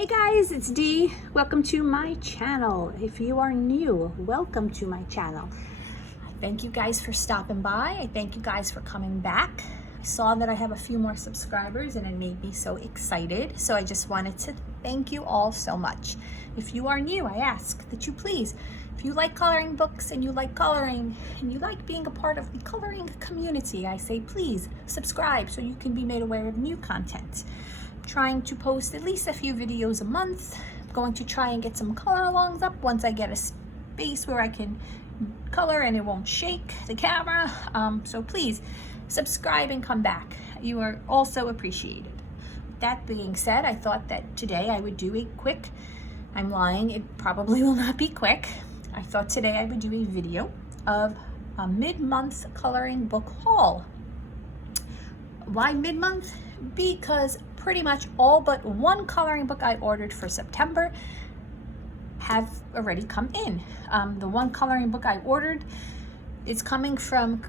Hey guys, it's Dee. Welcome to my channel. If you are new, welcome to my channel. Thank you guys for stopping by. I thank you guys for coming back. I saw that I have a few more subscribers and it made me so excited. So I just wanted to thank you all so much. If you are new, I ask that you please, if you like coloring books and you like coloring and you like being a part of the coloring community, I say please subscribe so you can be made aware of new content. Trying to post at least a few videos a month. I'm going to try and get some color alongs up once I get a space where I can color and it won't shake the camera. So please subscribe and come back. You are also appreciated. That being said, I thought that today I would do a quick, I'm lying, it probably will not be quick. I thought today I would do a video of a mid-month coloring book haul. Why mid-month? Because pretty much all but one coloring book I ordered for September have already come in. The one coloring book I ordered is coming from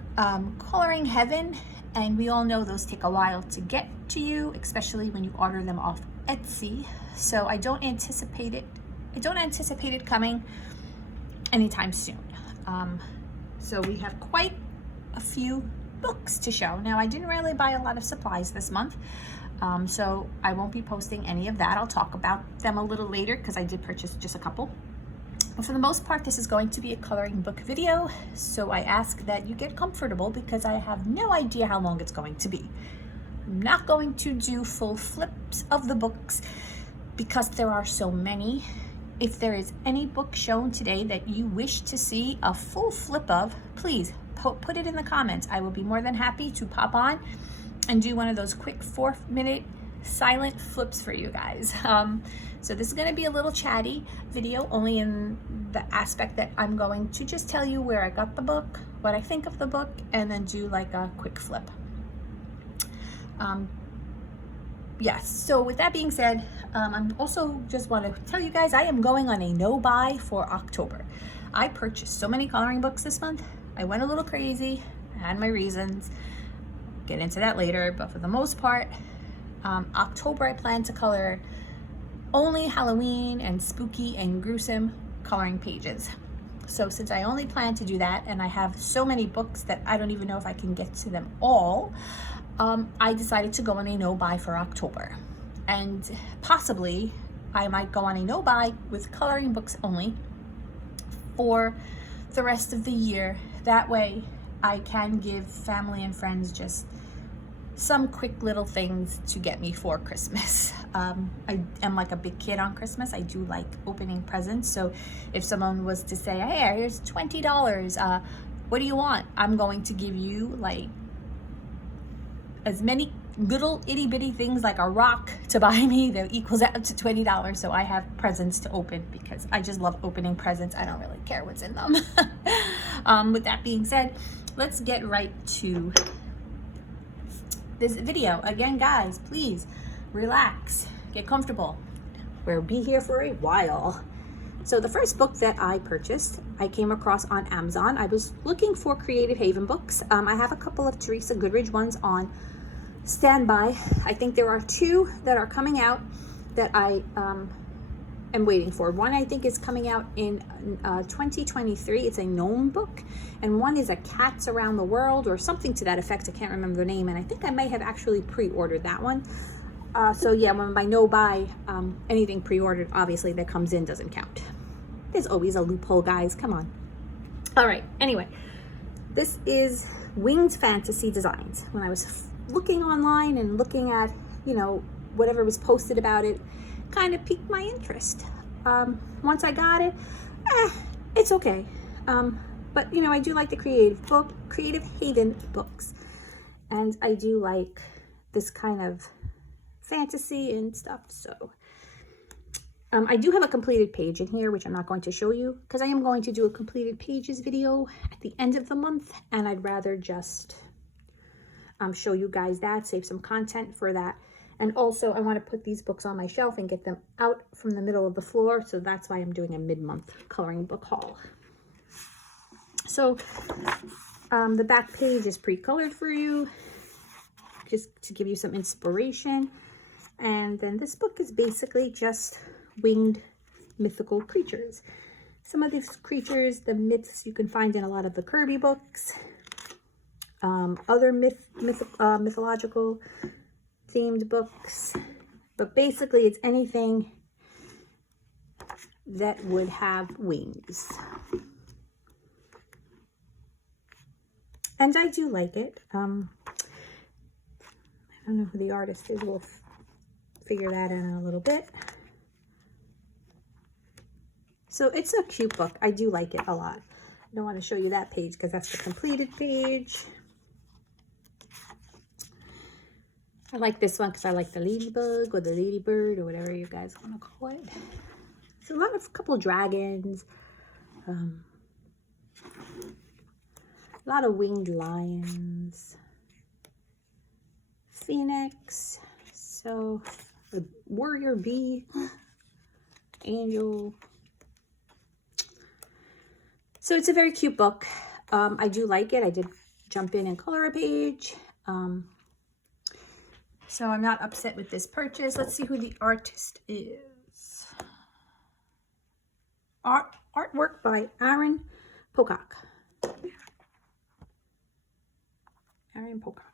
Coloring Heaven, and we all know those take a while to get to you, especially when you order them off Etsy. So I don't anticipate it coming anytime soon. So we have quite a few books to show. Now, I didn't really buy a lot of supplies this month, so I won't be posting any of that. I'll talk about them a little later because I did purchase just a couple. But for the most part, this is going to be a coloring book video, so I ask that you get comfortable because I have no idea how long it's going to be. I'm not going to do full flips of the books because there are so many. If there is any book shown today that you wish to see a full flip of, please put it in the comments. I will be more than happy to pop on and do one of those quick 4-minute silent flips for you guys. So this is going to be a little chatty video, only in the aspect that I'm going to just tell you where I got the book, what I think of the book, and then do like a quick flip. Yes, so with that being said, I'm also just want to tell you guys I am going on a no-buy for October. I purchased so many coloring books this month. I went a little crazy. I had my reasons. Get into that later, but for the most part, October I plan to color only Halloween and spooky and gruesome coloring pages. So since I only plan to do that, and I have so many books that I don't even know if I can get to them all, I decided to go on a no-buy for October. And possibly I might go on a no-buy with coloring books only for the rest of the year. That way I can give family and friends just some quick little things to get me for Christmas. I am like a big kid on Christmas. I do like opening presents. So if someone was to say, hey, here's $20, what do you want? I'm going to give you like as many little itty bitty things like a rock to buy me that equals out to $20. So I have presents to open because I just love opening presents. I don't really care what's in them. With that being said, let's get right to this video. Again, guys, please relax, get comfortable. We'll be here for a while. So the first book that I purchased, I came across on Amazon. I was looking for Creative Haven books. I have a couple of Teresa Goodridge ones on standby. I think there are two that are coming out that I am waiting for. One I think is coming out in 2023. It's a gnome book, and one is a Cats Around the World or something to that effect. I can't remember the name, and I think I may have actually pre-ordered that one. So yeah, when by no buy, anything pre-ordered obviously that comes in doesn't count. There's always a loophole, guys, come on. All right, anyway, this is Winged Fantasy Designs. When I was looking online and looking at, you know, whatever was posted about it, kind of piqued my interest. Once I got it, it's okay. But you know, I do like the Creative Haven books, and I do like this kind of fantasy and stuff. So I do have a completed page in here, which I'm not going to show you because I am going to do a completed pages video at the end of the month, and I'd rather just show you guys that, save some content for that. And also I want to put these books on my shelf and get them out from the middle of the floor. So that's why I'm doing a mid-month coloring book haul. So the back page is pre-colored for you, just to give you some inspiration. And then this book is basically just winged mythical creatures. Some of these creatures, the myths you can find in a lot of the Kirby books, other mythological themed books, but basically it's anything that would have wings. And I do like it. I don't know who the artist is. We'll figure that out in a little bit. So it's a cute book. I do like it a lot. I don't want to show you that page because that's the completed page. I like this one because I like the ladybug or the ladybird or whatever you guys want to call it. It's a couple of dragons. A lot of winged lions. Phoenix. So a warrior bee. Angel. So it's a very cute book. I do like it. I did jump in and color a page. So I'm not upset with this purchase. Let's see who the artist is. Artwork by Aaron Pocock. Aaron Pocock.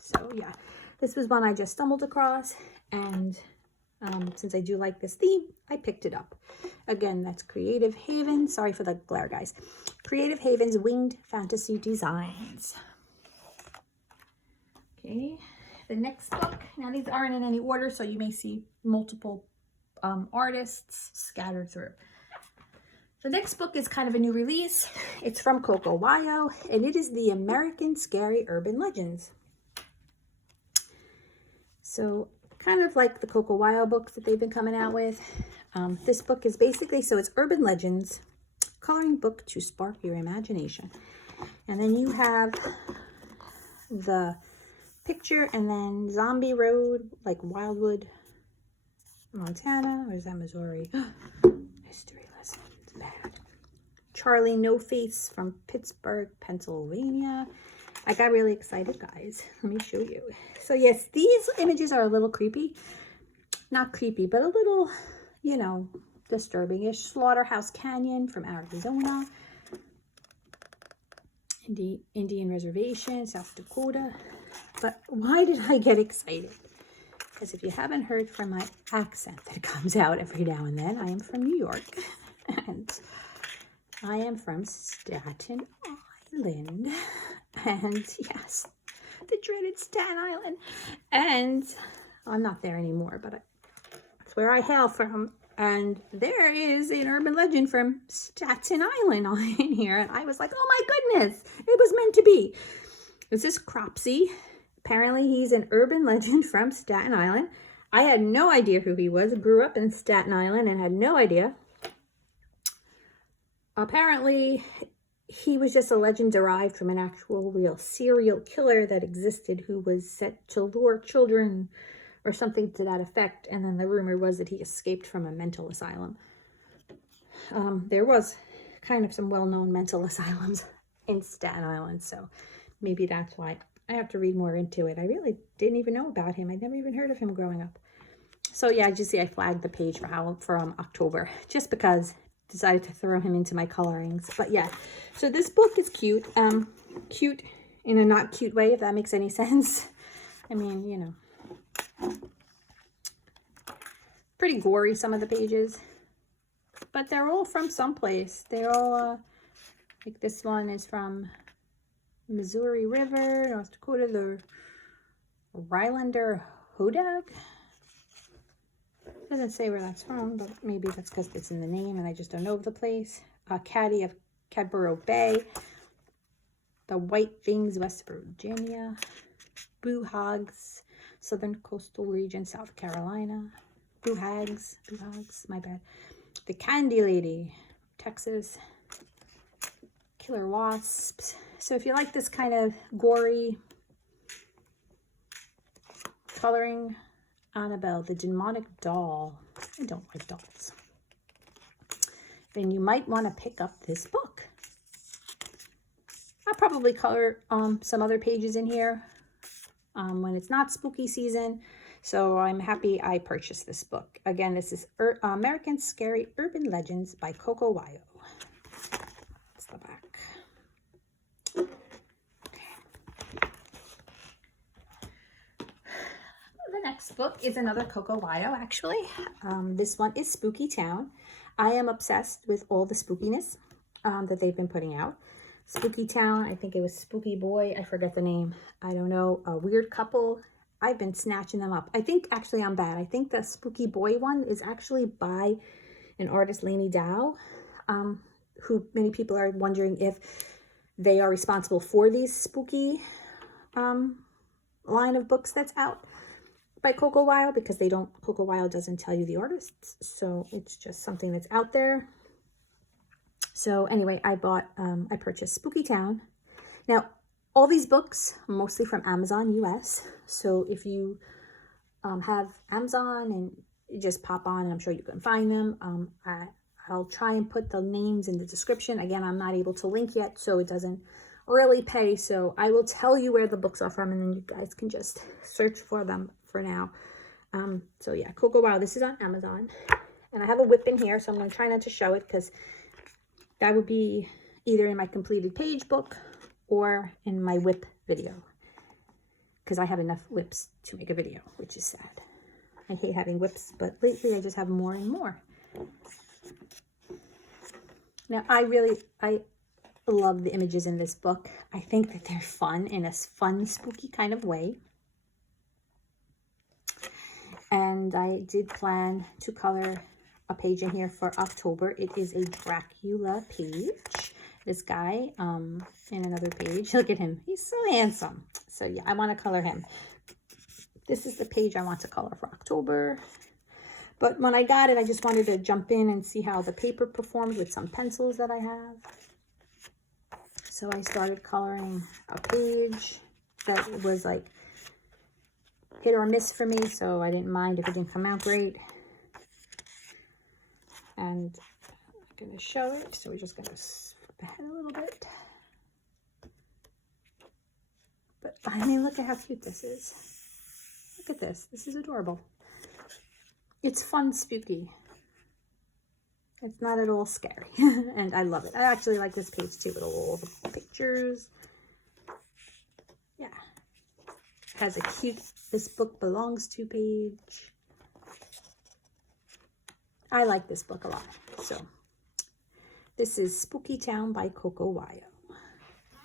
So yeah, this was one I just stumbled across, and since I do like this theme, I picked it up. Again, that's Creative Haven. Sorry for the glare, guys. Creative Haven's Winged Fantasy Designs. Okay, the next book. Now these aren't in any order, so you may see multiple artists scattered through. The next book is kind of a new release. It's from Coco, and it is the American Scary Urban Legends. So kind of like the Coco books that they've been coming out with. This book is basically, so it's Urban Legends, coloring book to spark your imagination. And then you have the picture and then Zombie Road, like Wildwood, Montana, or is that Missouri? History lesson, it's bad. Charlie No Face from Pittsburgh, Pennsylvania. I got really excited, guys. Let me show you. So yes, these images are a little creepy. Not creepy, but a little, you know, disturbing-ish. Slaughterhouse Canyon from Arizona. Indian Reservation, South Dakota. But why did I get excited? Because if you haven't heard from my accent that comes out every now and then, I am from New York. And I am from Staten Island. And yes, the dreaded Staten Island. And I'm not there anymore, but that's where I hail from. And there is an urban legend from Staten Island in here. And I was like, oh my goodness, it was meant to be. This is Cropsy. Apparently he's an urban legend from Staten Island. I had no idea who he was. Grew up in Staten Island and had no idea. Apparently he was just a legend derived from an actual real serial killer that existed who was set to lure children or something to that effect. And then the rumor was that he escaped from a mental asylum. There was kind of some well-known mental asylums in Staten Island, so maybe that's why. I have to read more into it. I really didn't even know about him. I'd never even heard of him growing up. So yeah, as you see, I flagged the page from October just because I decided to throw him into my colorings. But yeah, so this book is cute. Cute in a not cute way, if that makes any sense. I mean, you know, pretty gory, some of the pages. But they're all from someplace. They're all, like this one is from Missouri River, North Dakota, the Rylander Hodag. Doesn't say where that's from, but maybe that's because it's in the name and I just don't know the place. Caddy of Cadborough Bay, the White Things, West Virginia, Boo Hogs, Southern Coastal Region, South Carolina, Boo Hags, my bad. The Candy Lady, Texas, Killer Wasps. So if you like this kind of gory coloring, Annabelle, the Demonic Doll. I don't like dolls. Then you might want to pick up this book. I'll probably color some other pages in here when it's not spooky season. So I'm happy I purchased this book. Again, this is American Scary Urban Legends by Coco. That's the back. The next book is another Coco actually. This one is Spooky Town. I am obsessed with all the spookiness that they've been putting out. Spooky Town, I think it was Spooky Boy, I forget the name. I don't know, a Weird Couple. I've been snatching them up. I think actually I'm bad. I think the Spooky Boy one is actually by an artist, Lainey Dow, who many people are wondering if they are responsible for these spooky line of books that's out by Coco, because they don't, Coco doesn't tell you the artists, so it's just something that's out there. So anyway, I purchased Spooky Town. Now, all these books are mostly from Amazon US, so if you have Amazon and you just pop on, and I'm sure you can find them. I'll try and put the names in the description. Again, I'm not able to link yet, so it doesn't really pay, so I will tell you where the books are from, and then you guys can just search for them for now. So yeah, Coco, this is on Amazon, and I have a whip in here, so I'm going to try not to show it, because that would be either in my completed page book or in my whip video, because I have enough whips to make a video, which is sad. I hate having whips, but lately I just have more and more. Now, I love the images in this book. I think that they're fun in a fun, spooky kind of way. And I did plan to color a page in here for October. It is a Dracula page. This guy in another page. Look at him. He's so handsome. So yeah, I want to color him. This is the page I want to color for October. But when I got it, I just wanted to jump in and see how the paper performed with some pencils that I have. So I started coloring a page that was like hit or miss for me, so I didn't mind if it didn't come out great. And I'm going to show it, so we're just going to flip ahead a little bit. But I mean, look at how cute this is. Look at this. This is adorable. It's fun, spooky. It's not at all scary, and I love it. I actually like this page too, with all the pictures. Yeah. It has a cute "This Book Belongs To" page. I like this book a lot. So this is Spooky Town by Coco.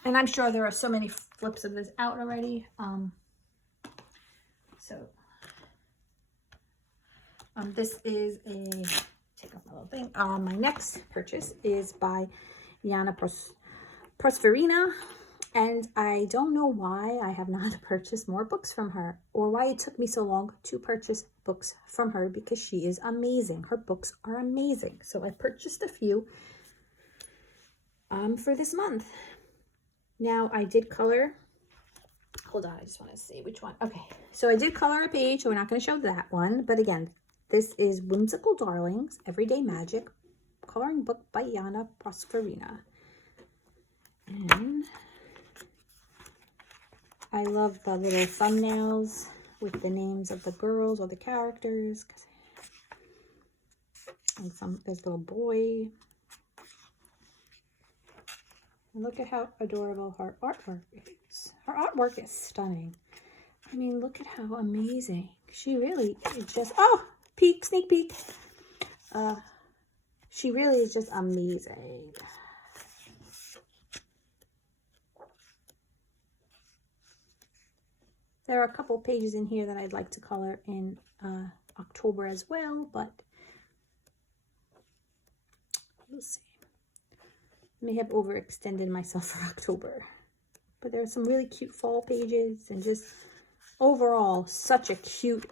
And I'm sure there are so many flips of this out already. This is a, take off my little thing. My next purchase is by Yana Prosperina. And I don't know why I have not purchased more books from her, or why it took me so long to purchase books from her, because she is amazing. Her books are amazing. So I purchased a few for this month. Now I did color, hold on, I just want to see which one. Okay, so I did color a page, so we're not going to show that one. But again, this is Whimsical Darlings, Everyday Magic, coloring book by Yana Prosperina. And I love the little thumbnails with the names of the girls or the characters. And there's a little boy. And look at how adorable her artwork is. Her artwork is stunning. I mean, look at how amazing. She really is just, oh, sneak peek. She really is just amazing. There are a couple pages in here that I'd like to color in October as well, but we'll see. I may have overextended myself for October. But there are some really cute fall pages, and just overall, such a cute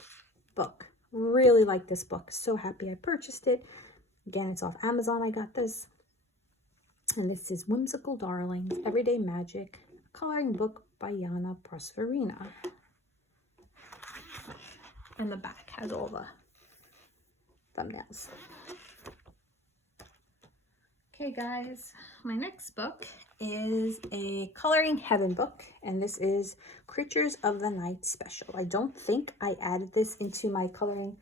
book. Really like this book. So happy I purchased it. Again, it's off Amazon. I got this. And this is Whimsical Darlings, Everyday Magic, coloring book by Yana Prosperina. And the back has all the thumbnails. Okay guys, my next book is a Coloring Heaven book, and this is Creatures of the Night special. I don't think I added this into my coloring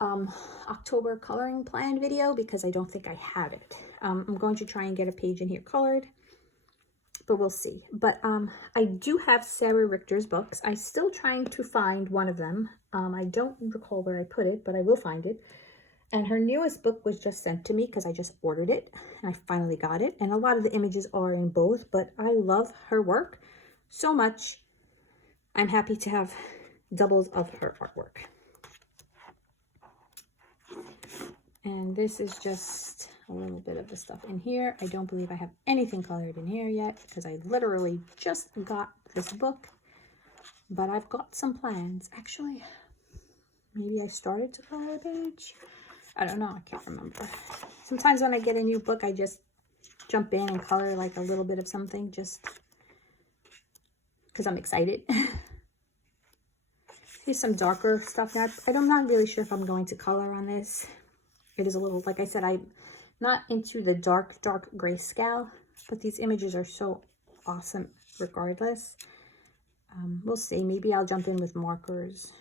October coloring plan video because I don't think I have it. I'm going to try and get a page in here colored, but we'll see. But I do have Sarah Richter's books. I'm still trying to find one of them. I don't recall where I put it, but I will find it. And her newest book was just sent to me because I just ordered it and I finally got it. And a lot of the images are in both, but I love her work so much. I'm happy to have doubles of her artwork. And this is just a little bit of the stuff in here. I don't believe I have anything colored in here yet because I literally just got this book, but I've got some plans. Actually, maybe I started to color a page. I don't know, I can't remember. Sometimes when I get a new book, I just jump in and color like a little bit of something just because I'm excited. Here's some darker stuff now. I'm not really sure if I'm going to color on this. It is a little, like I said, I'm not into the dark grayscale, but these images are so awesome regardless. We'll see, maybe I'll jump in with markers.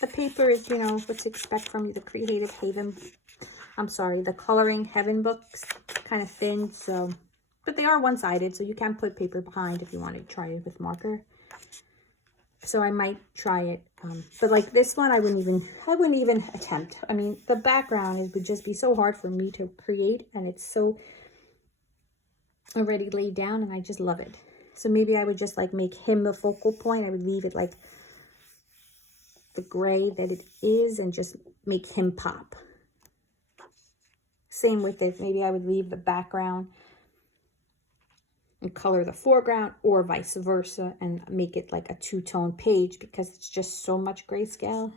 The paper is, you know, what to expect from the Creative Haven. I'm sorry, the Coloring Heaven books, kind of thin, so, but they are one-sided, so you can put paper behind if you want to try it with marker. So I might try it, but like this one, I wouldn't even attempt. I mean, the background would just be so hard for me to create, and it's so already laid down, and I just love it. So maybe I would just like make him the focal point. I would leave it like the gray that it is and just make him pop. Same with this. Maybe I would leave the background and color the foreground, or vice versa, and make it like a two-tone page because it's just so much grayscale.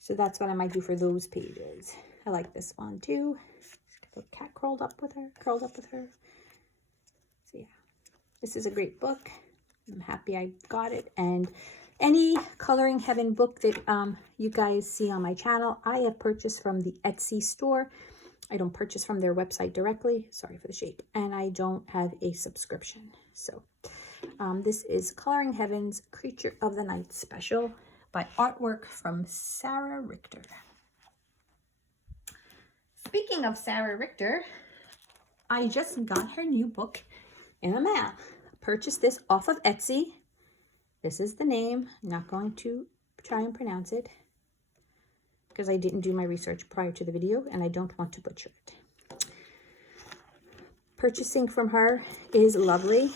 So that's what I might do for those pages. I like this one too. The cat curled up with her. So yeah, this is a great book. I'm happy I got it. And any Coloring Heaven book that you guys see on my channel, I have purchased from the Etsy store. I don't purchase from their website directly. Sorry for the shape. And I don't have a subscription. So this is Coloring Heaven's Creature of the Night special by artwork from Sarah Richter. Speaking of Sarah Richter, I just got her new book in the mail. Purchased this off of Etsy. This is the name. I'm not going to try and pronounce it because I didn't do my research prior to the video and I don't want to butcher it. Purchasing from her is lovely.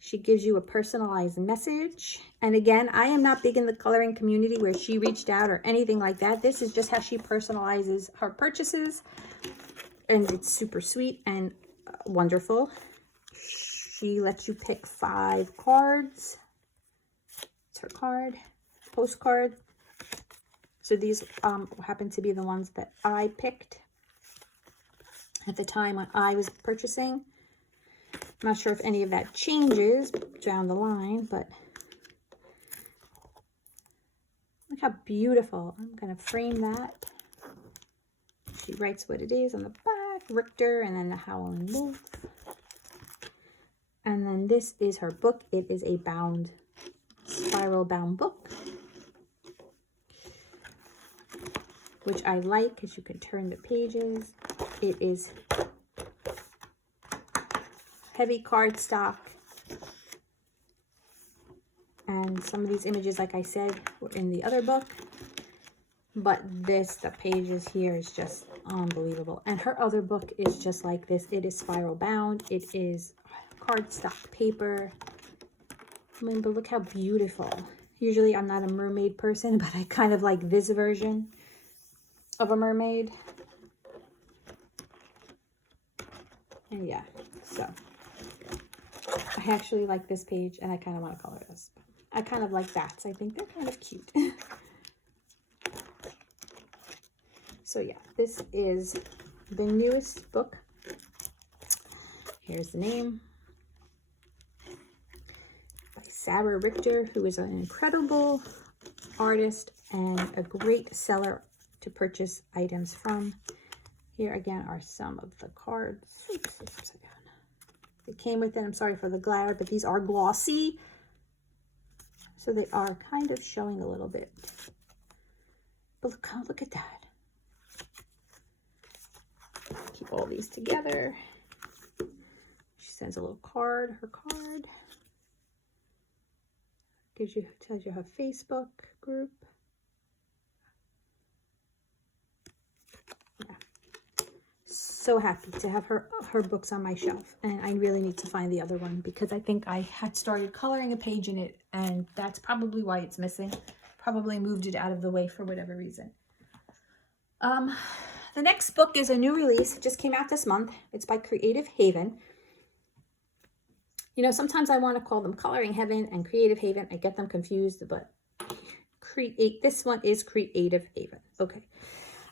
She gives you a personalized message. And again, I am not big in the coloring community where she reached out or anything like that. This is just how she personalizes her purchases. And it's super sweet and wonderful. She lets you pick 5 cards. Her card, postcard. So these happen to be the ones that I picked at the time when I was purchasing. I'm not sure if any of that changes down the line, but look how beautiful. I'm going to frame that. She writes what it is on the back, Richter, and then the Howling Wolf. And then this is her book. It is a spiral bound book, which I like because you can turn the pages. It is heavy cardstock, and some of these images, like I said, were in the other book, but the pages here is just unbelievable. And her other book is just like this. It is spiral bound. It is cardstock paper. I mean, but look how beautiful. Usually I'm not a mermaid person, but I kind of like this version of a mermaid. And yeah, so I actually like this page and I kind of want to color this. I kind of like bats. I think they're kind of cute. So yeah, this is the newest book. Here's the name. Sarah Richter, who is an incredible artist and a great seller to purchase items from. Here again are some of the cards. Oops, it's upside down. They came with it. I'm sorry for the glare, but these are glossy. So they are kind of showing a little bit. But look at that. Keep all these together. She sends a little card, her card. Tells you her Facebook group. Yeah. So happy to have her books on my shelf, and I really need to find the other one because I think I had started coloring a page in it, and that's probably why it's missing. Probably moved it out of the way for whatever reason. The next book is a new release. It just came out this month. It's by Creative Haven. You know, sometimes I want to call them Coloring Heaven and Creative Haven. I get them confused, but this one is Creative Haven. Okay.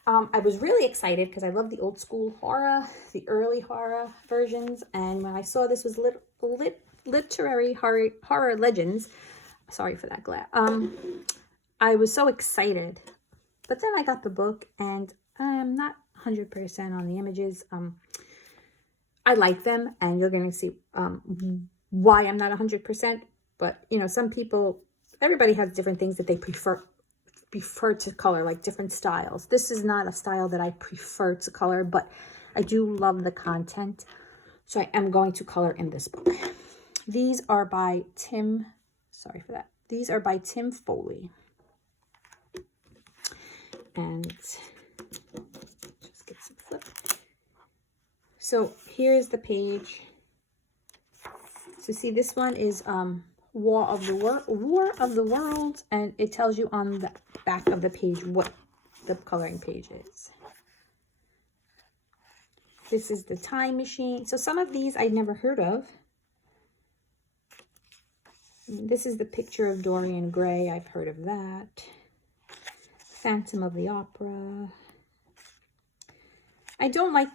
I was really excited because I love the old school horror, the early horror versions. And when I saw this was literary horror legends, sorry for that glare. I was so excited. But then I got the book and I'm not 100% on the images. I like them, and you're going to see why I'm not 100%. But, you know, some people, everybody has different things that they prefer to color, like different styles. This is not a style that I prefer to color, but I do love the content. So I am going to color in this book. These are by Tim, sorry for that. These are by Tim Foley. And just get some flip. So here's the page. So see, this one is War of the Worlds, and it tells you on the back of the page what the coloring page is. This is the Time Machine. So some of these I'd never heard of. This is the Picture of Dorian Gray. I've heard of that. Phantom of the Opera. I don't like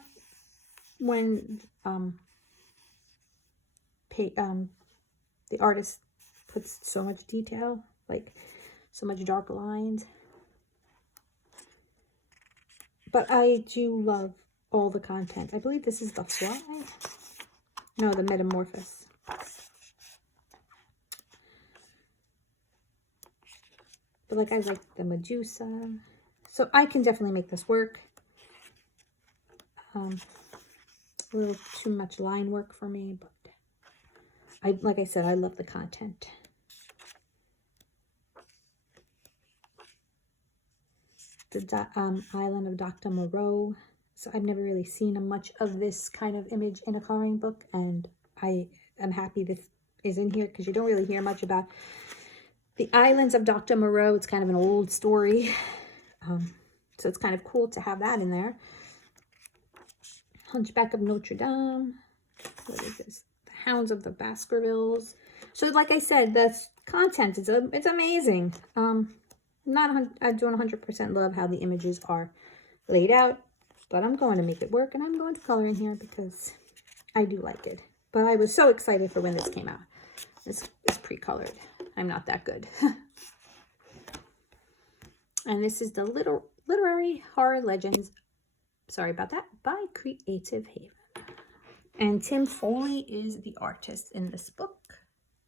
when the artist puts so much detail, like so much dark lines. But I do love all the content. I believe this is the Fly. No, the Metamorphosis. But like I like the Medusa. So I can definitely make this work. A little too much line work for me, but like I said, I love the content. The Island of Dr. Moreau. So I've never really seen much of this kind of image in a coloring book, and I am happy this is in here because you don't really hear much about the Islands of Dr. Moreau. It's kind of an old story, so it's kind of cool to have that in there. Hunchback of Notre Dame. What is this? The Hounds of the Baskervilles. So like I said, the content is it's amazing. I don't 100% love how the images are laid out, but I'm going to make it work, and I'm going to color in here because I do like it. But I was so excited for when this came out. It's pre-colored. I'm not that good. And this is the Literary Horror Legends, sorry about that, by Creative Haven. And Tim Foley is the artist in this book.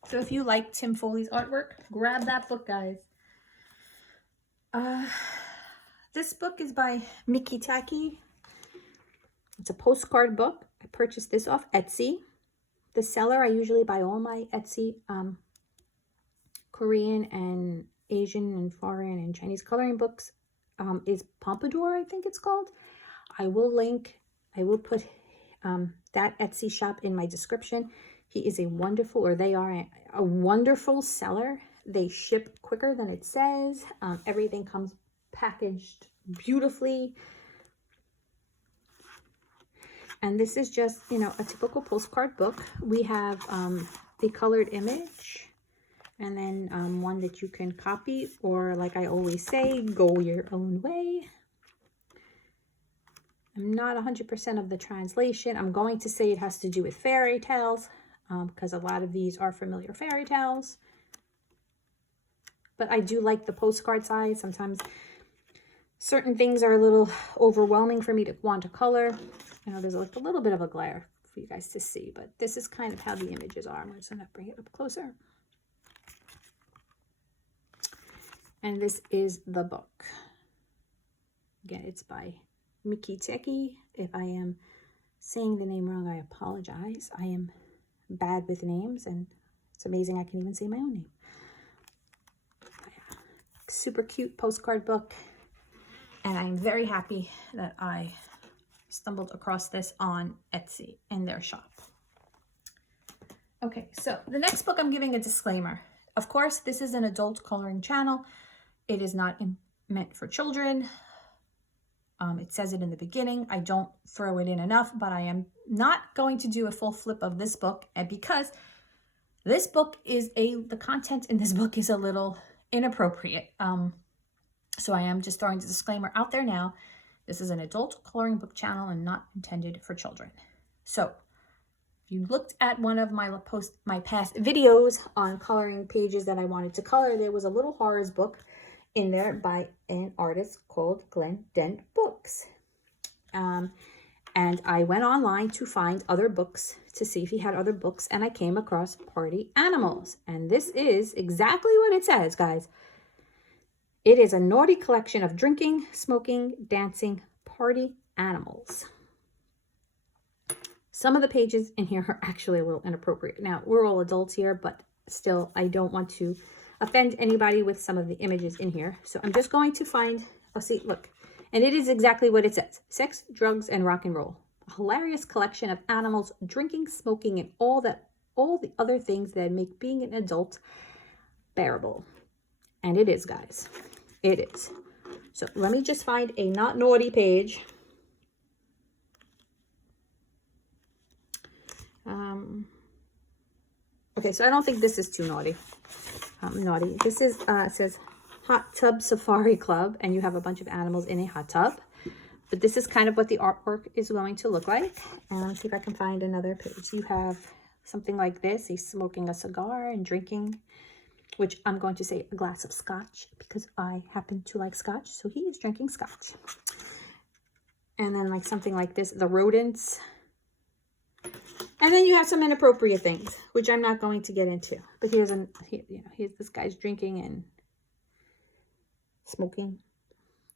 So if you like Tim Foley's artwork, grab that book, guys. This book is by Mickey Tacky. It's a postcard book. I purchased this off Etsy. The seller, I usually buy all my Etsy Korean and Asian and foreign and Chinese coloring books, is Pompadour, I think it's called. I will put that Etsy shop in my description. He is a wonderful, or they are a wonderful seller. They ship quicker than it says. Everything comes packaged beautifully. And this is just, you know, a typical postcard book. We have the colored image, and then one that you can copy, or like I always say, go your own way. I'm not 100% of the translation. I'm going to say it has to do with fairy tales, because a lot of these are familiar fairy tales. But I do like the postcard size. Sometimes certain things are a little overwhelming for me to want to color. You know, there's like a little bit of a glare for you guys to see, but this is kind of how the images are. I'm just going to bring it up closer. And this is the book. Again, it's by Mythical. If I am saying the name wrong, I apologize. I am bad with names, and it's amazing I can even say my own name. Super cute postcard book, and I'm very happy that I stumbled across this on Etsy in their shop. Okay, so the next book, I'm giving a disclaimer. Of course, this is an adult coloring channel. It is not meant for children. It says it in the beginning. I don't throw it in enough, but I am not going to do a full flip of this book, and because this book is the content in this book is a little inappropriate. So I am just throwing the disclaimer out there now. This is an adult coloring book channel and not intended for children. So if you looked at one of my past videos on coloring pages that I wanted to color, there was a little horrors book in there by an artist called Glenn Dent Books. And I went online to find other books to see if he had other books, and I came across Party Animals. And this is exactly what it says, guys. It is a naughty collection of drinking, smoking, dancing, party animals. Some of the pages in here are actually a little inappropriate. Now, we're all adults here, but still, I don't want to offend anybody with some of the images in here. So I'm just going to find, oh, see, look. And it is exactly what it says. Sex, drugs, and rock and roll. A hilarious collection of animals drinking, smoking, and all the other things that make being an adult bearable. And it is, guys. It is. So let me just find a not naughty page. Okay, so I don't think this is too naughty. Naughty. This is, it says Hot Tub Safari Club, and you have a bunch of animals in a hot tub. But this is kind of what the artwork is going to look like. And let's see if I can find another page. You have something like this. He's smoking a cigar and drinking, which I'm going to say a glass of scotch because I happen to like scotch. So he is drinking scotch. And then like something like this, the rodents. And then you have some inappropriate things, which I'm not going to get into. But here's this guy's drinking and smoking.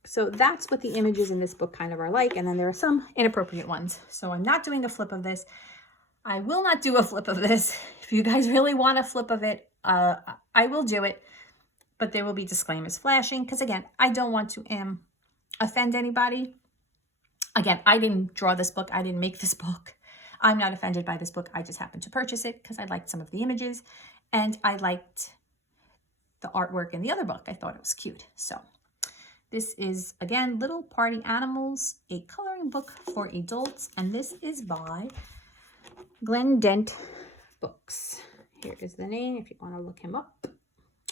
So that's what the images in this book kind of are like. And then there are some inappropriate ones. So I'm not doing a flip of this. I will not do a flip of this. If you guys really want a flip of it, I will do it. But there will be disclaimers flashing. Because again, I don't want to offend anybody. Again, I didn't draw this book. I didn't make this book. I'm not offended by this book. I just happened to purchase it because I liked some of the images. And I liked the artwork in the other book. I thought it was cute. So this is, again, Little Party Animals, a coloring book for adults. And this is by Glenn Dent Books. Here is the name if you want to look him up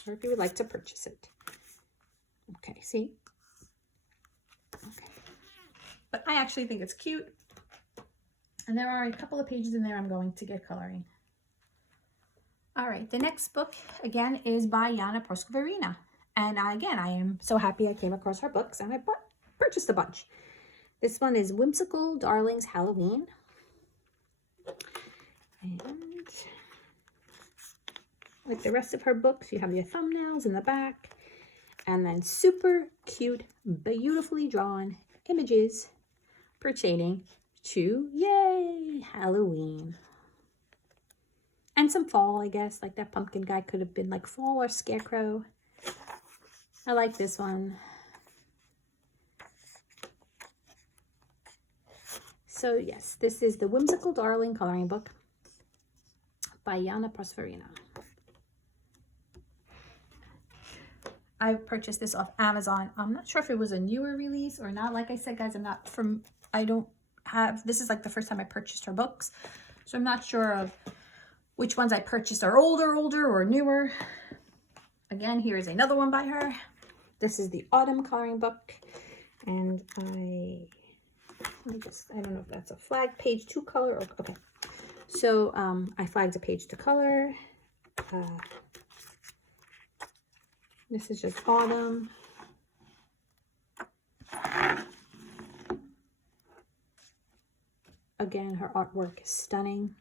or if you would like to purchase it. Okay, see? Okay. But I actually think it's cute. And there are a couple of pages in there I'm going to get coloring. All right, the next book, again, is by Yana Prosperina. And again, I am so happy I came across her books and I purchased a bunch. This one is Whimsical Darlings Halloween. And like the rest of her books, you have your thumbnails in the back. And then super cute, beautifully drawn images pertaining to, yay, Halloween. And some fall, I guess. Like that pumpkin guy could have been like fall or scarecrow. I like this one. So yes, this is the Whimsical Darling coloring book by Yana Prosperina. I purchased this off Amazon. I'm not sure if it was a newer release or not. Like I said, guys, this is like the first time I purchased her books. So I'm not sure of which ones I purchased are older or newer. Again, here is another one by her. This is the Autumn coloring book. And I don't know if that's a flag page to color. Or, okay. So I flagged a page to color. This is just Autumn. Again, her artwork is stunning.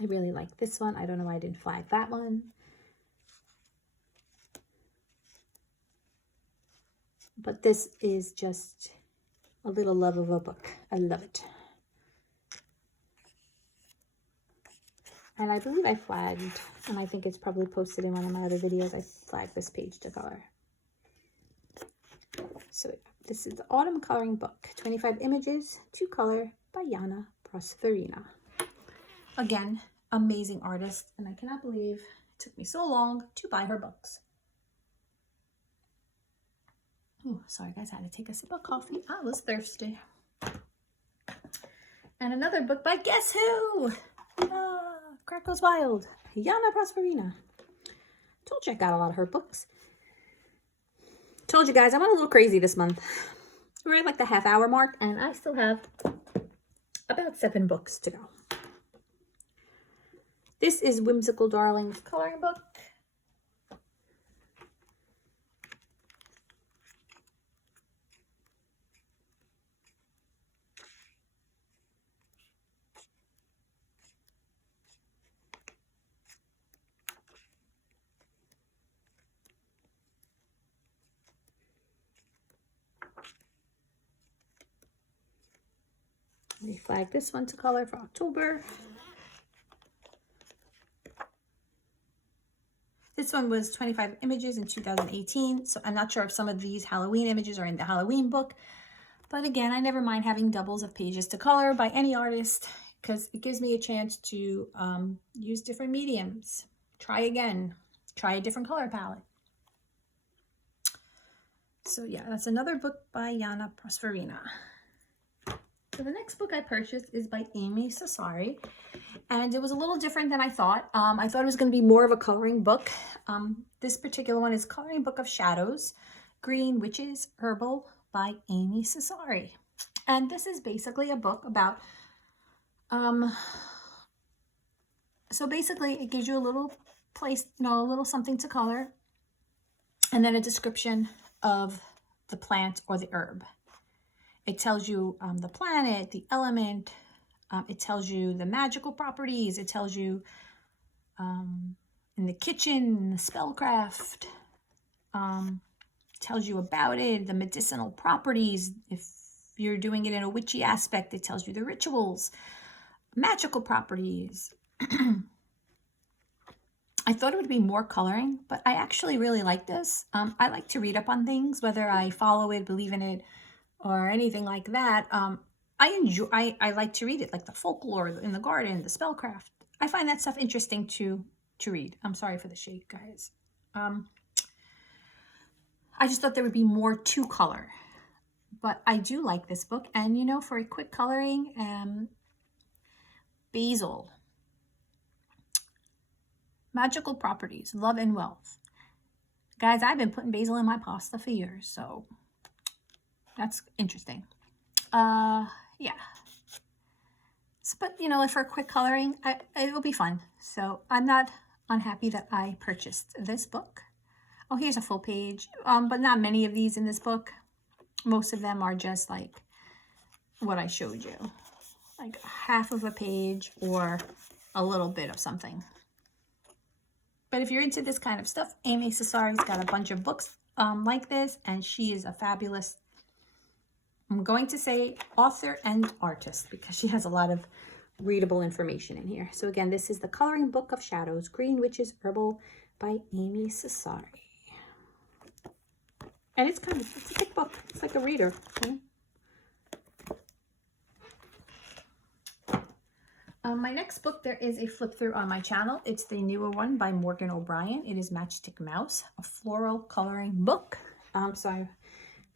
I really like this one. I don't know why I didn't flag that one. But this is just a little love of a book. I love it. And I believe I flagged, and I think it's probably posted in one of my other videos, I flagged this page to color. So this is the Autumn Coloring Book, 25 images to color by Yana, Prosperina. Again, amazing artist, and I cannot believe it took me so long to buy her books. Oh, sorry guys, I had to take a sip of coffee. I was thirsty. And another book by Guess Who? Crack Goes Wild, Yana Prosperina. Told you I got a lot of her books. Told you guys, I went a little crazy this month. We're at like the half-hour mark, and I still have about 7 books to go. This is Whimsical Darlings Coloring Book. We flag this one to color for October. This one was 25 images in 2018. So I'm not sure if some of these Halloween images are in the Halloween book. But again, I never mind having doubles of pages to color by any artist because it gives me a chance to use different mediums. Try again. Try a different color palette. So yeah, that's another book by Yana Prosperina. So the next book I purchased is by Amy Sassari, and it was a little different than I thought. I thought it was going to be more of a coloring book. This particular one is Coloring Book of Shadows, Green Witches Herbal by Amy Sassari. And this is basically a book about, so basically it gives you a little place, a little something to color, and then a description of the plant or the herb. It tells you the planet, the element. It tells you the magical properties. It tells you in the kitchen, the spellcraft. Tells you about it, the medicinal properties. If you're doing it in a witchy aspect, it tells you the rituals, magical properties. I thought it would be more coloring, but I actually really like this. I like to read up on things, whether I follow it, believe in it, or anything like that. I like to read it, like the folklore in the garden, the spellcraft. I find that stuff interesting to read. I'm sorry for the shade, guys. I just thought there would be more to color, but I do like this book. And you know, for a quick coloring, basil, magical properties, love and wealth. Guys, I've been putting basil in my pasta for years, so that's interesting. Yeah. So, but you know, for quick coloring, it will be fun. So I'm not unhappy that I purchased this book. Oh, here's a full page, but not many of these in this book. Most of them are just like what I showed you, like half of a page or a little bit of something. But if you're into this kind of stuff, Amy Sassari's got a bunch of books like this, and she is a fabulous, I'm going to say author and artist, because she has a lot of readable information in here. So again, this is the Coloring Book of Shadows, Green Witches Herbal by Amy Sassari. And it's a thick book. It's like a reader. Okay? My next book, there is a flip through on my channel. It's the newer one by Morgan O'Brien. It is Matchstick Mouse, a floral coloring book. So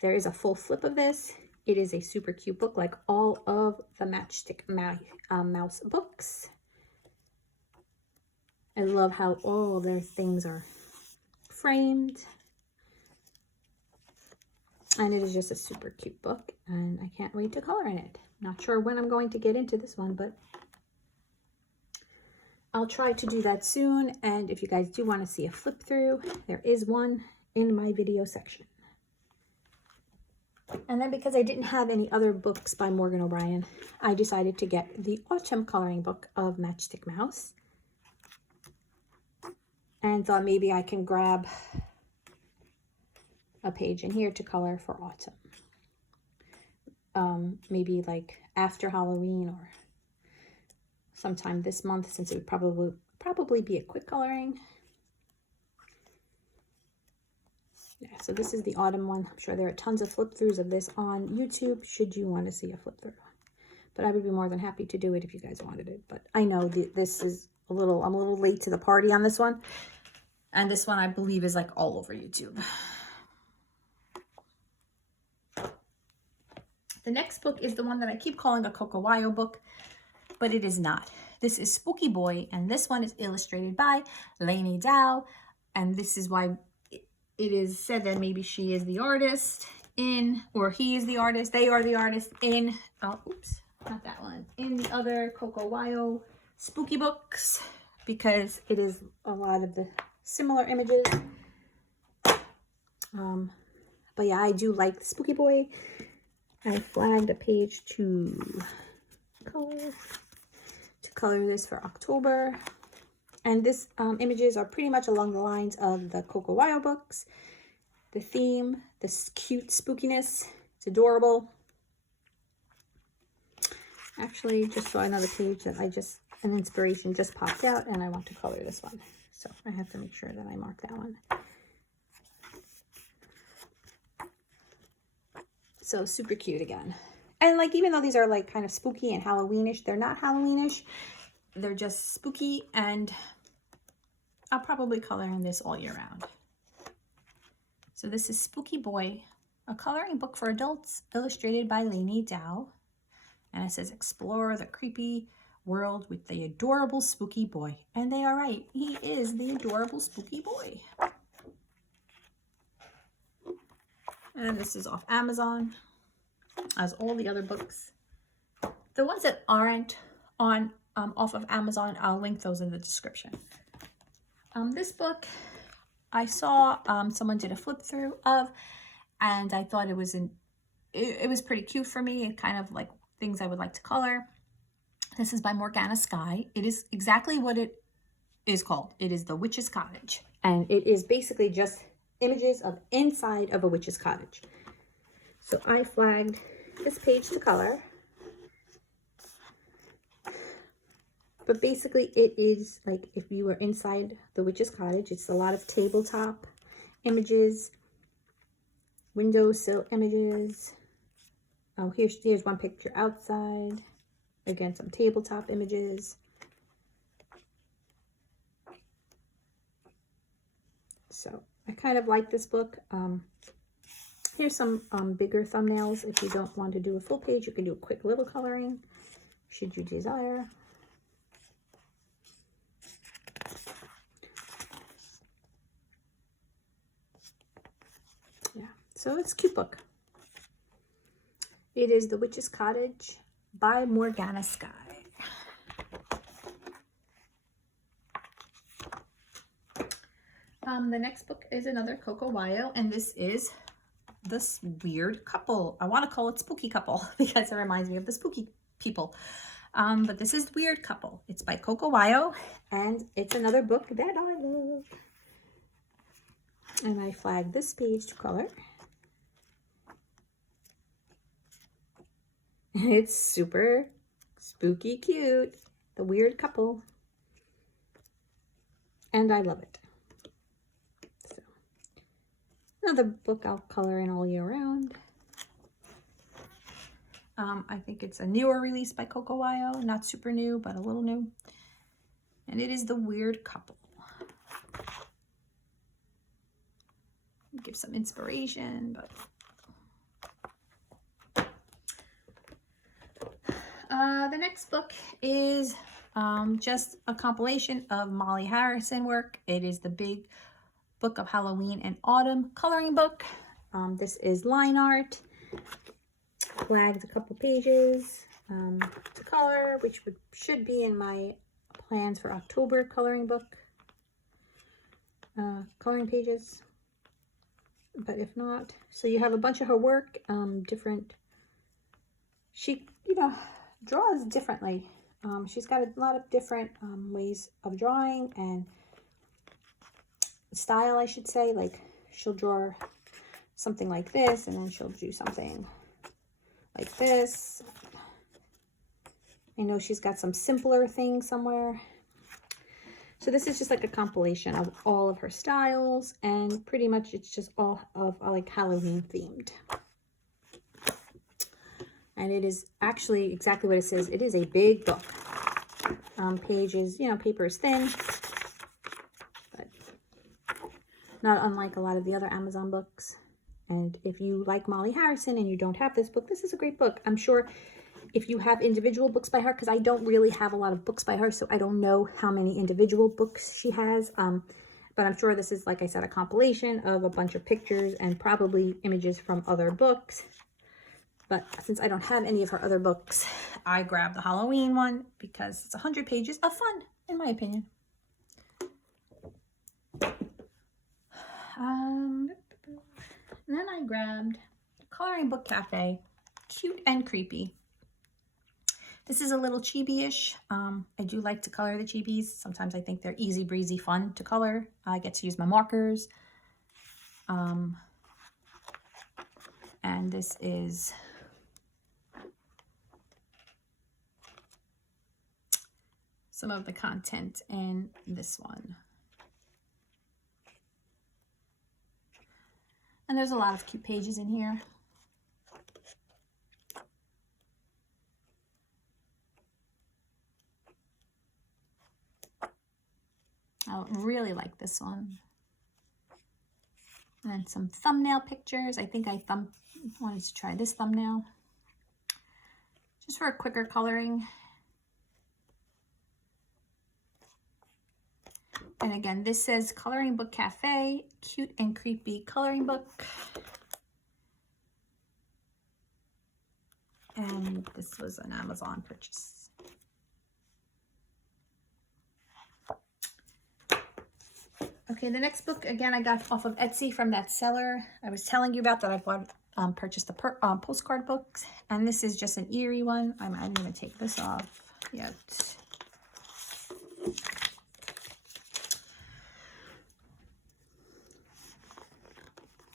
there is a full flip of this. It is a super cute book, like all of the Matchstick Mouse books. I love how all of their things are framed. And it is just a super cute book, and I can't wait to color in it. Not sure when I'm going to get into this one, but I'll try to do that soon. And if you guys do want to see a flip through, there is one in my video section. And then because I didn't have any other books by Morgan O'Brien, I decided to get the Autumn coloring book of Matchstick Mouse. And thought maybe I can grab a page in here to color for autumn. Maybe like after Halloween or sometime this month, since it would probably be a quick coloring. Yeah, so this is the autumn one. I'm sure there are tons of flip throughs of this on YouTube should you want to see a flip through. But I would be more than happy to do it if you guys wanted it. But I know this is I'm a little late to the party on this one. And this one I believe is like all over YouTube. The next book is the one that I keep calling a Coco book, but it is not. This is Spooky Boy, and this one is illustrated by Lainey Dow. And this is why it is said that maybe she is the artist in, or he is the artist, they are the artist in, oh, oops, not that one, in the other Coco spooky books, because it is a lot of the similar images. But yeah, I do like the Spooky Boy. I flagged a page to color this for October. And this images are pretty much along the lines of the Coco books. The theme, this cute spookiness, it's adorable. Actually, just saw another page that an inspiration just popped out, and I want to color this one. So I have to make sure that I mark that one. So super cute again. And like, even though these are like kind of spooky and Halloweenish, they're not Halloweenish. They're just spooky, and I'll probably color in this all year round. So this is Spooky Boy, a coloring book for adults, illustrated by Lainey Dow. And it says, explore the creepy world with the adorable Spooky Boy. And they are right. He is the adorable Spooky Boy. And this is off Amazon, as all the other books. The ones that aren't on off of Amazon, I'll link those in the description. This book, I saw someone did a flip through of, and I thought it was pretty cute for me. It kind of like things I would like to color. This is by Morgana Sky. It is exactly what it is called. It is the Witches Cottage, and it is basically just images of inside of a witch's cottage. So I flagged this page to color. But basically it is like if you were inside the witch's cottage. It's a lot of tabletop images, windowsill images. Oh, here's one picture outside. Again, some tabletop images. So I kind of like this book. Here's some bigger thumbnails. If you don't want to do a full page, you can do a quick little coloring, should you desire. Yeah, so it's a cute book. It is The Witch's Cottage by Morgana Sky. The next book is another Coco and this is This Weird Couple. I want to call it Spooky Couple because it reminds me of the spooky people. But this is Weird Couple. It's by Coco and it's another book that I love. And I flagged this page to color. And it's super spooky cute. The Weird Couple. And I love it. Another book I'll color in all year round. I think it's a newer release by Coco not super new, but a little new. And it is The Weird Couple. Give some inspiration, but the next book is just a compilation of Molly Harrison work. It is the Big Book of Halloween and Autumn coloring book. This is line art. Flagged a couple pages to color, which should be in my plans for October coloring book. Coloring pages. but if not, so you have a bunch of her work, different, she, you know, draws differently. She's got a lot of different ways of drawing and style, I should say. Like, she'll draw something like this, and then she'll do something like this. I know she's got some simpler things somewhere. So this is just like a compilation of all of her styles, and pretty much it's just all of like Halloween themed. And it is actually exactly what it says. It is a big book. Pages, you know, paper is thin, but not unlike a lot of the other Amazon books. And if you like Molly Harrison and you don't have this book, this is a great book. I'm sure if you have individual books by her, because I don't really have a lot of books by her, so I don't know how many individual books she has. But I'm sure this is, like I said, a compilation of a bunch of pictures and probably images from other books. But since I don't have any of her other books, I grabbed the Halloween one because it's 100 pages of fun, in my opinion. And then I grabbed Coloring Book Cafe, Cute and Creepy. This is a little chibi-ish. I do like to color the chibis. Sometimes I think they're easy breezy fun to color. I get to use my markers. And this is some of the content in this one. And there's a lot of cute pages in here. I really like this one. And some thumbnail pictures. I think I wanted to try this thumbnail. Just for a quicker coloring. And again, this says Coloring Book Cafe, Cute and Creepy Coloring Book. And this was an Amazon purchase. Okay, the next book, again, I got off of Etsy from that seller I was telling you about that I purchased the postcard books. And this is just an eerie one. I didn't even take this off yet.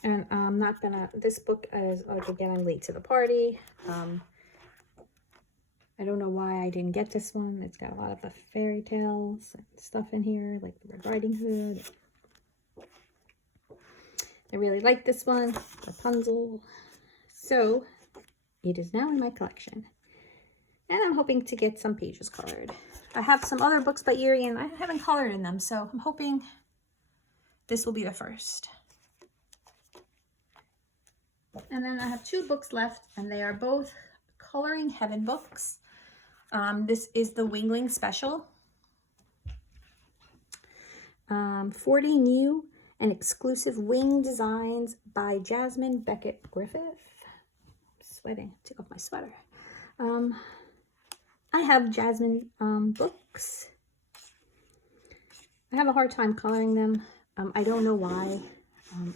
And I'm not gonna, this book is, like, again, I'm late to the party. I don't know why I didn't get this one. It's got a lot of the fairy tales and stuff in here, like the Red Riding Hood. I really like this one, Rapunzel. So it is now in my collection. And I'm hoping to get some pages colored. I have some other books by Erie and I haven't colored in them, so I'm hoping this will be the first. And then I have two books left, and they are both Coloring Heaven books. This is the Wingling Special. 40 new and exclusive wing designs by Jasmine Beckett Griffith. I'm sweating. Take off my sweater. I have Jasmine books. I have a hard time coloring them. I don't know why.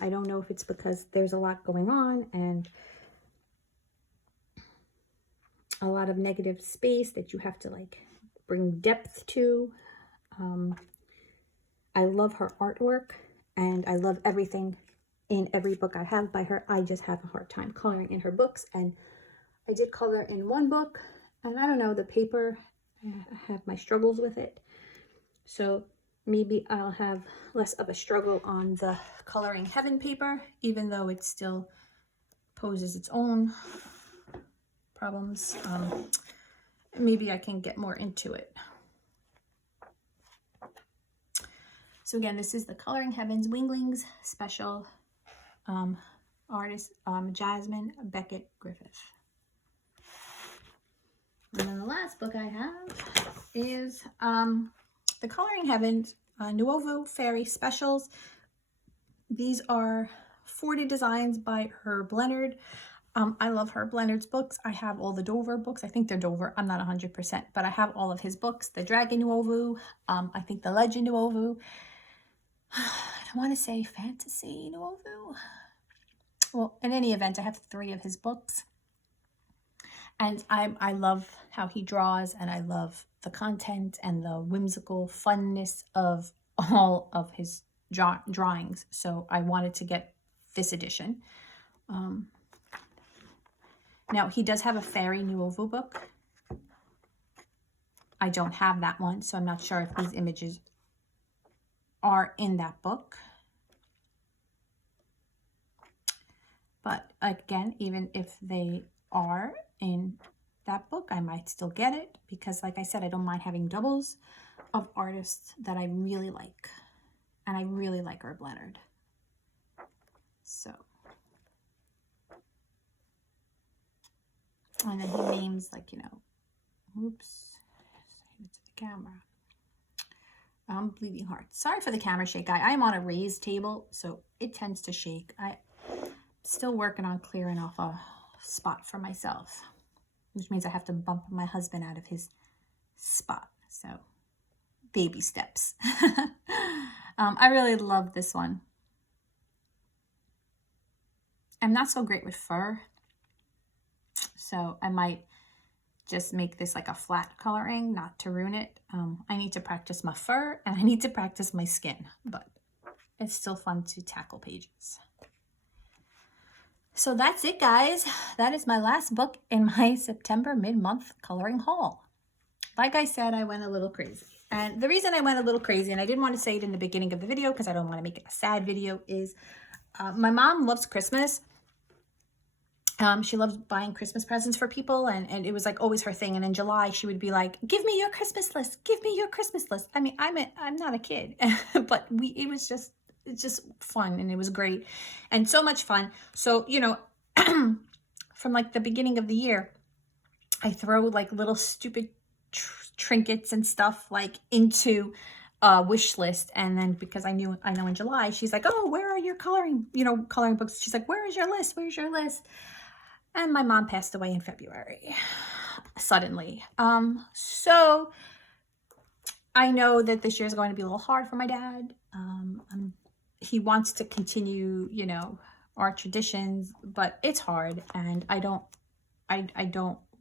I don't know if it's because there's a lot going on and a lot of negative space that you have to like bring depth to. I love her artwork and I love everything in every book I have by her. I just have a hard time coloring in her books, and I did color in one book, and I don't know, the paper, I have my struggles with it. So maybe I'll have less of a struggle on the Coloring Heaven paper, even though it still poses its own problems. Maybe I can get more into it. So again, this is the Coloring Heavens Winglings Special, artist Jasmine Beckett Griffith. And then the last book I have is the Coloring Heavens Nuovo Fairy Specials. These are 40 designs by Herb Leonard. I love Herb Leonard's books. I have all the Dover books. I think they're Dover. I'm not 100%, but I have all of his books. The Dragon Nuovo. I think the Legend Nuovo. I want to say Fantasy Nuovo. Well, in any event, I have 3 of his books. And I love how he draws, and I love the content and the whimsical funness of all of his drawings. So I wanted to get this edition. Now, he does have a Fairy Nuovo book. I don't have that one, so I'm not sure if these images are in that book. But again, even if they are in that book, I might still get it because, like I said, I don't mind having doubles of artists that I really like. And I really like Herb Leonard. So. And then he names, like, you know, oops, it's the camera. Bleeding Heart. Sorry for the camera shake, I am on a raised table, so it tends to shake. I'm still working on clearing off a spot for myself, which means I have to bump my husband out of his spot. So, baby steps. I really love this one. I'm not so great with fur, so I might just make this like a flat coloring, not to ruin it. I need to practice my fur and I need to practice my skin, but it's still fun to tackle pages. So that's it, guys. That is my last book in my September mid-month coloring haul. Like I said, I went a little crazy. And the reason I went a little crazy, and I didn't want to say it in the beginning of the video because I don't want to make it a sad video, is my mom loves Christmas. She loves buying Christmas presents for people, and it was like always her thing. And in July, she would be like, "Give me your Christmas list. Give me your Christmas list." I mean, I'm not a kid, but it's just fun, and it was great and so much fun. So, you know, from like the beginning of the year, I throw like little stupid trinkets and stuff like into a wish list. And then because I know in July, she's like, "Oh, where are your coloring books?" She's like, "Where is your list? Where's your list?" And my mom passed away in February, suddenly. So I know that this year is going to be a little hard for my dad. He wants to continue, you know, our traditions, but it's hard, and I don't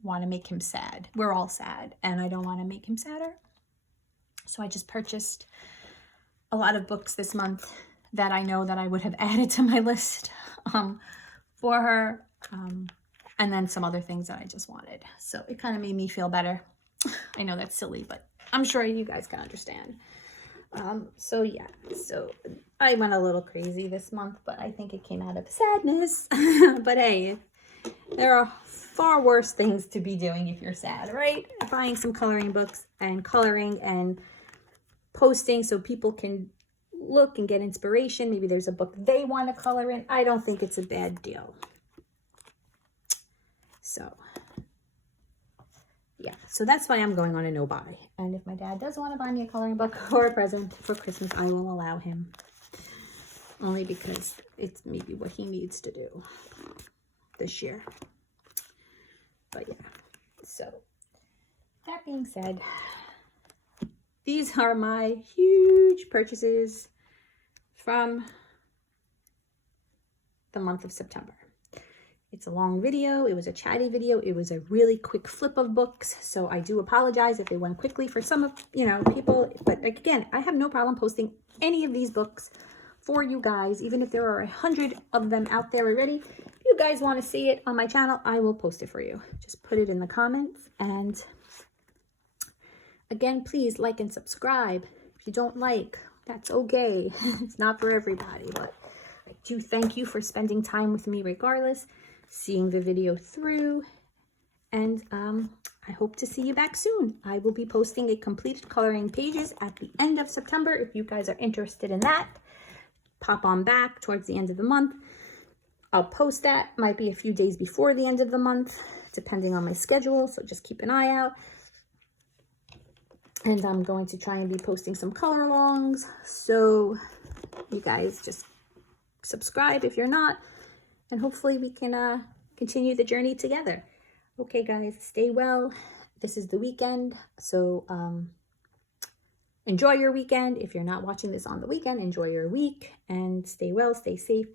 want to make him sad. We're all sad, and I don't want to make him sadder. So I just purchased a lot of books this month that I know that I would have added to my list for her. And then some other things that I just wanted. So it kind of made me feel better. I know that's silly, but I'm sure you guys can understand. So yeah, so I went a little crazy this month, but I think it came out of sadness. But hey, there are far worse things to be doing if you're sad, right? Buying some coloring books and coloring and posting so people can look and get inspiration. Maybe there's a book they want to color in. I don't think it's a bad deal. So, yeah, so that's why I'm going on a no-buy. And if my dad does want to buy me a coloring book or a present for Christmas, I will allow him. Only because it's maybe what he needs to do this year. But yeah, so that being said, these are my huge purchases from the month of September. It's a long video. It was a chatty video. It was a really quick flip of books. So I do apologize if it went quickly for some of, you know, people. But again, I have no problem posting any of these books for you guys. Even if there are 100 of them out there already. If you guys want to see it on my channel, I will post it for you. Just put it in the comments. And again, please like and subscribe. If you don't like, that's okay. It's not for everybody. But I do thank you for spending time with me regardless. Seeing the video through, and I hope to see you back soon. I will be posting a completed coloring pages at the end of September. If you guys are interested in that, pop on back towards the end of the month. I'll post that. Might be a few days before the end of the month, depending on my schedule, so just keep an eye out. And I'm going to try and be posting some color alongs, so you guys just subscribe if you're not. And hopefully we can continue the journey together. Okay, guys, stay well. This is the weekend, so enjoy your weekend. If you're not watching this on the weekend, enjoy your week. And stay well, stay safe.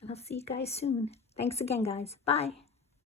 And I'll see you guys soon. Thanks again, guys. Bye.